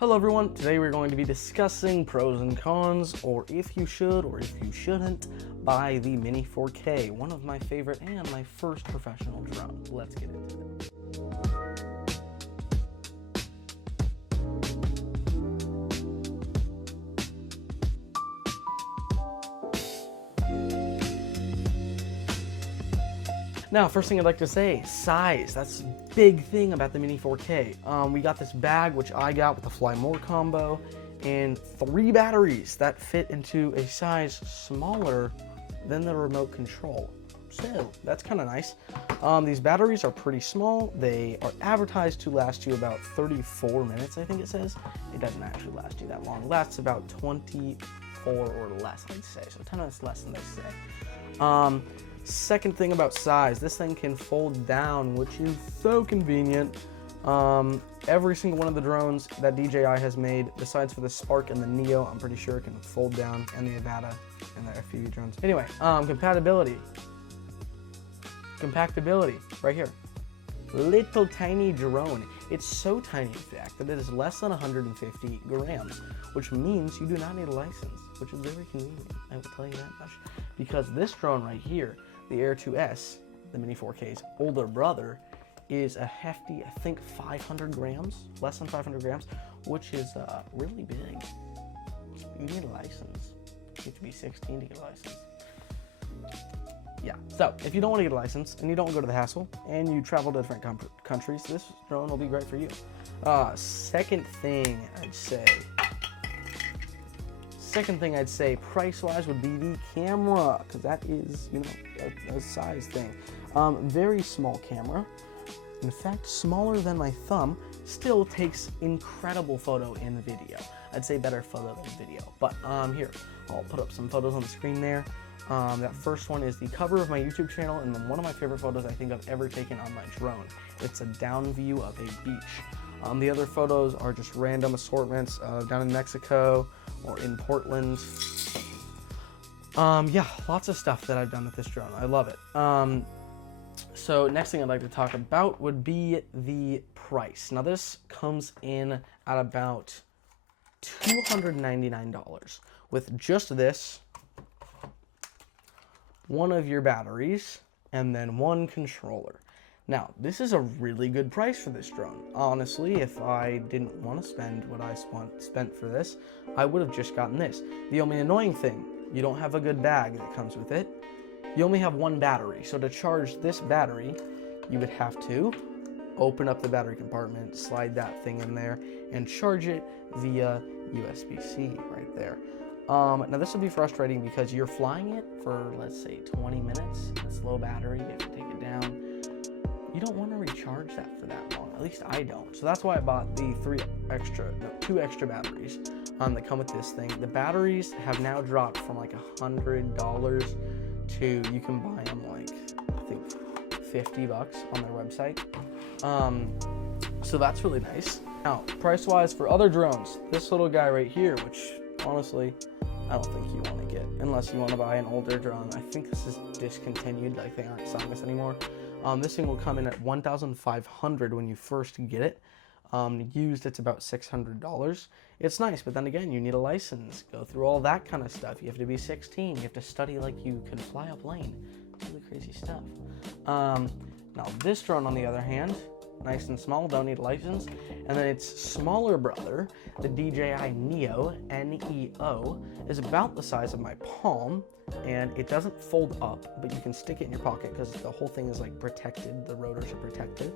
Hello everyone, today we're going to be discussing pros and cons, or if you should or if you shouldn't buy the Mini 4K, one of my favorite and my first professional drone. Let's get into it. Now, first thing I'd like to say, size. That's a big thing about the Mini 4K. We got this bag, which I got with the Fly More combo, and 3 batteries that fit into a size smaller than the remote control. So that's kind of nice. These batteries are pretty small. They are advertised to last you about 34 minutes, I think it says. It doesn't actually last you that long. It lasts about 24 or less, I'd say. So 10 minutes less than they say. Second thing about size, this thing can fold down, which is so convenient. Every single one of the drones that DJI has made, besides for the Spark and the Neo, I'm pretty sure can fold down, and the Avata and the FPV drones. Anyway, compatibility, right here. Little tiny drone. It's so tiny, in fact, that it is less than 150 grams, which means you do not need a license, which is very convenient, I will tell you that much. Because this drone right here, the Air 2S, the Mini 4K's older brother, is a hefty, I think 500 grams, less than 500 grams, which is really big. You need a license. You have to be 16 to get a license. Yeah, so if you don't want to get a license and you don't go to the hassle and you travel to different countries, this drone will be great for you. Second thing I'd say price-wise would be the camera, because that is, a size thing. Very small camera. In fact, smaller than my thumb, still takes incredible photo and video. I'd say better photo than video. But here, I'll put up some photos on the screen there. That first one is the cover of my YouTube channel, and then one of my favorite photos I think I've ever taken on my drone. It's a down view of a beach. The other photos are just random assortments down in Mexico or in Portland. Yeah, lots of stuff that I've done with this drone. I love it. So next thing I'd like to talk about would be the price. Now this comes in at about $299 with just this, one of your batteries, and then one controller. Now, this is a really good price for this drone. Honestly, if I didn't want to spend what I spent for this, I would have just gotten this. The only annoying thing, you don't have a good bag that comes with it. You only have one battery, so to charge this battery, you would have to open up the battery compartment, slide that thing in there, and charge it via USB-C right there. Now this will be frustrating because you're flying it for, let's say, 20 minutes. It's low battery, you have to take it down. You don't want to recharge that for that long. At least I don't. So that's why I bought the 2 extra batteries that come with this thing. The batteries have now dropped from like $100 to, you can buy them like, I think $50 on their website. So that's really nice. Now, price-wise for other drones, this little guy right here, which honestly, I don't think you want to get unless you want to buy an older drone. I think this is discontinued, like they aren't selling this anymore. This thing will come in at $1,500 when you first get it. Used, it's about $600. It's nice, but then again, you need a license, go through all that kind of stuff. You have to be 16, you have to study like you can fly a plane. Really crazy stuff. Now this drone, on the other hand, nice and small, don't need a license. And then its smaller brother, the DJI Neo, N-E-O, is about the size of my palm, and it doesn't fold up, but you can stick it in your pocket because the whole thing is like protected, the rotors are protected.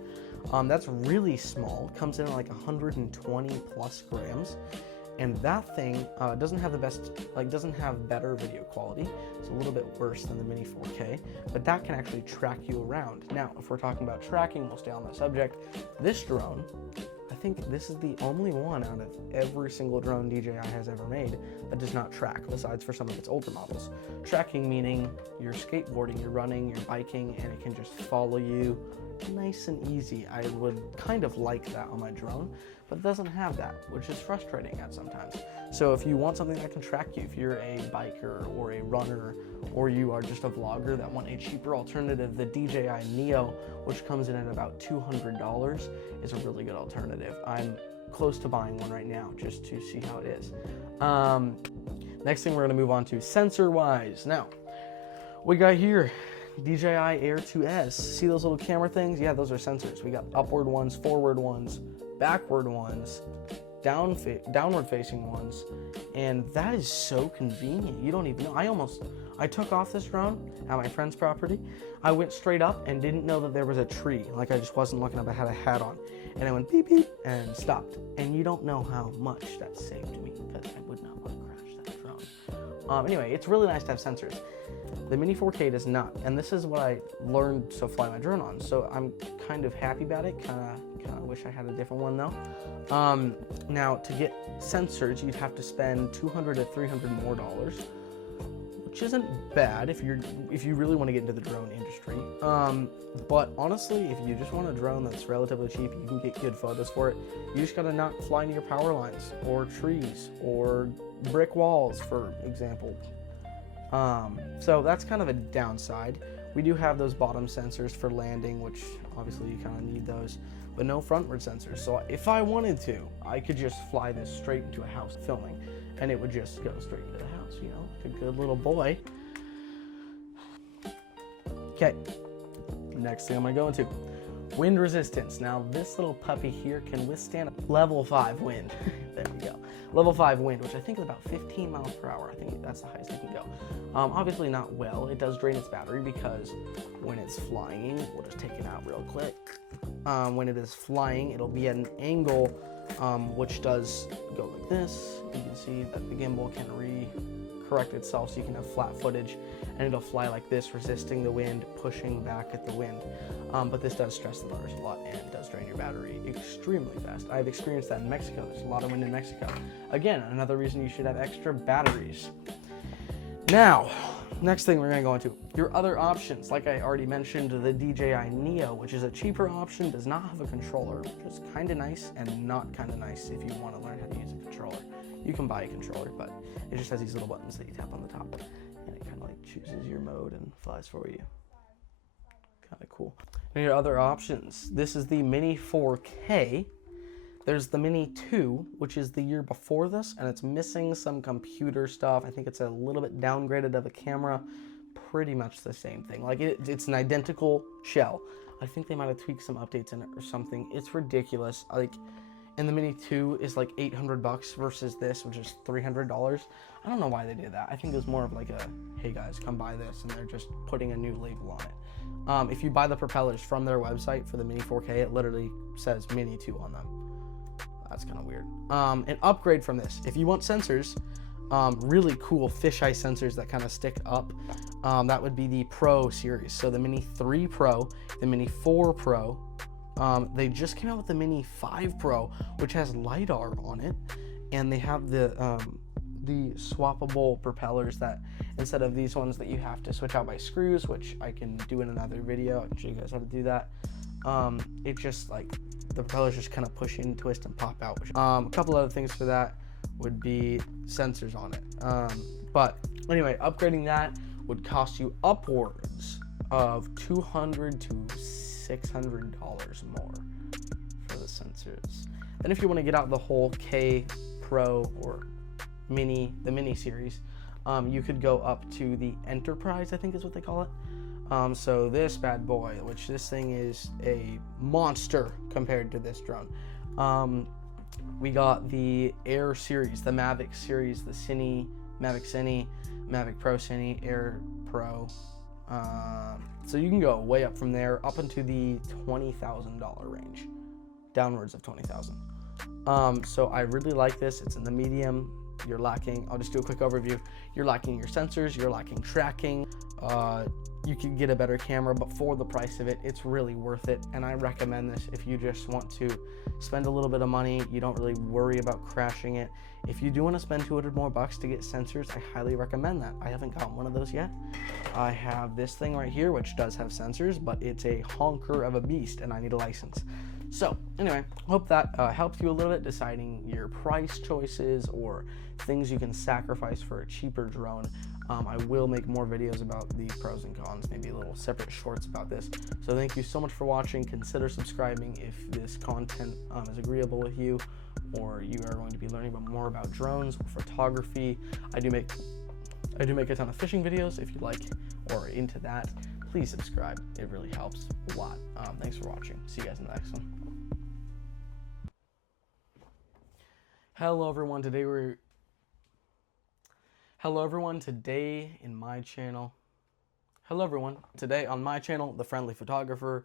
That's really small, comes in at like 120 plus grams. And that thing doesn't have better video quality. It's a little bit worse than the Mini 4K, but that can actually track you around. Now, if we're talking about tracking, we'll stay on that subject. This drone, I think this is the only one out of every single drone DJI has ever made that does not track, besides for some of its older models. Tracking meaning you're skateboarding, you're running, you're biking, and it can just follow you nice and easy. I would kind of like that on my drone, but it doesn't have that, which is frustrating at sometimes. So if you want something that can track you, if you're a biker or a runner, or you are just a vlogger that want a cheaper alternative, the DJI Neo, which comes in at about $200, is a really good alternative. I'm close to buying one right now just to see how it is. Next thing we're going to move on to sensor-wise. Now, we got here DJI Air 2S. See those little camera things? Yeah, those are sensors. We got upward ones, forward ones, backward ones, downward facing ones, and that is so convenient. You don't even know. I took off this drone at my friend's property. I went straight up and didn't know that there was a tree. Like, I just wasn't looking up. I had a hat on, and I went beep beep and stopped. And you don't know how much that saved me, because I would not want to crash that drone. Anyway, it's really nice to have sensors. The Mini 4K does not, and this is what I learned to fly my drone on, so I'm kind of happy about it. Kind of wish I had a different one though. Now, to get sensors, you'd have to spend $200 to $300 more, which isn't bad if you really want to get into the drone industry. But honestly, if you just want a drone that's relatively cheap, you can get good photos for it. You just gotta not fly near power lines or trees or brick walls, for example. So that's kind of a downside. We do have those bottom sensors for landing, which obviously you kind of need those, but no frontward sensors. So if I wanted to, I could just fly this straight into a house filming, and it would just go straight into the house, you know, like a good little boy. Okay, next thing I'm gonna go into, wind resistance. Now this little puppy here can withstand level 5 wind. There we go. Level 5 wind, which I think is about 15 miles per hour. I think that's the highest it can go. Obviously not well. It does drain its battery because when it's flying, we'll just take it out real quick. When it is flying, it'll be at an angle which does go like this. You can see that the gimbal can correct itself so you can have flat footage, and it'll fly like this, resisting the wind, pushing back at the wind. But this does stress the motors a lot and does drain your battery extremely fast. I've experienced that in Mexico. There's a lot of wind in Mexico. Again, another reason you should have extra batteries. Now, next thing we're going to go into, your other options. Like I already mentioned, the DJI Neo, which is a cheaper option, does not have a controller, which is kind of nice and not kind of nice if you want to learn how to use a controller. You can buy a controller, but it just has these little buttons that you tap on the top, and it kind of like chooses your mode and flies for you. Kind of cool. And your other options. This is the Mini 4K. There's the Mini 2, which is the year before this, and it's missing some computer stuff. I think it's a little bit downgraded of a camera. Pretty much the same thing. Like, it's an identical shell. I think they might have tweaked some updates in it or something. It's ridiculous. Like, and the Mini 2 is like $800 versus this, which is $300. I don't know why they did that. I think it was more of like a, hey guys, come buy this, and they're just putting a new label on it. If you buy the propellers from their website for the Mini 4K, it literally says Mini 2 on them. That's kind of weird. An upgrade from this, if you want sensors, really cool fisheye sensors that kind of stick up, that would be the Pro series. So the Mini 3 Pro, the Mini 4 Pro, they just came out with the Mini 5 Pro, which has LiDAR on it, and they have the swappable propellers that, instead of these ones that you have to switch out by screws, which I can do in another video, I can show you guys how to do that. It just like, the propellers just kind of push in, twist, and pop out. A couple other things for that would be sensors on it. But anyway, upgrading that would cost you upwards of $200 to $600 more for the sensors. Then if you want to get out the whole K Pro or the Mini series, you could go up to the Enterprise, I think is what they call it. So this bad boy, which this thing is a monster compared to this drone. We got the Air series, the Mavic series, the Cine, Mavic Cine, Mavic Pro Cine, Air Pro. So you can go way up from there, up into the $20,000 range, downwards of $20,000. So I really like this. It's in the medium. You're lacking, I'll just do a quick overview. You're lacking your sensors, you're lacking tracking. You can get a better camera, but for the price of it, it's really worth it. And I recommend this if you just want to spend a little bit of money. You don't really worry about crashing it. If you do want to spend $200 more to get sensors, I highly recommend that. I haven't got one of those yet. I have this thing right here, which does have sensors, but it's a honker of a beast, and I need a license. So anyway, hope that helped you a little bit deciding your price choices or things you can sacrifice for a cheaper drone. I will make more videos about the pros and cons, maybe little separate shorts about this. So thank you so much for watching. Consider subscribing if this content is agreeable with you, or you are going to be learning more about drones or photography. I do make a ton of fishing videos. If you like or into that, please subscribe. It really helps a lot. Thanks for watching. See you guys in the next one. Hello everyone. Today in my channel. Hello everyone. Today on my channel, The Friendly Photographer,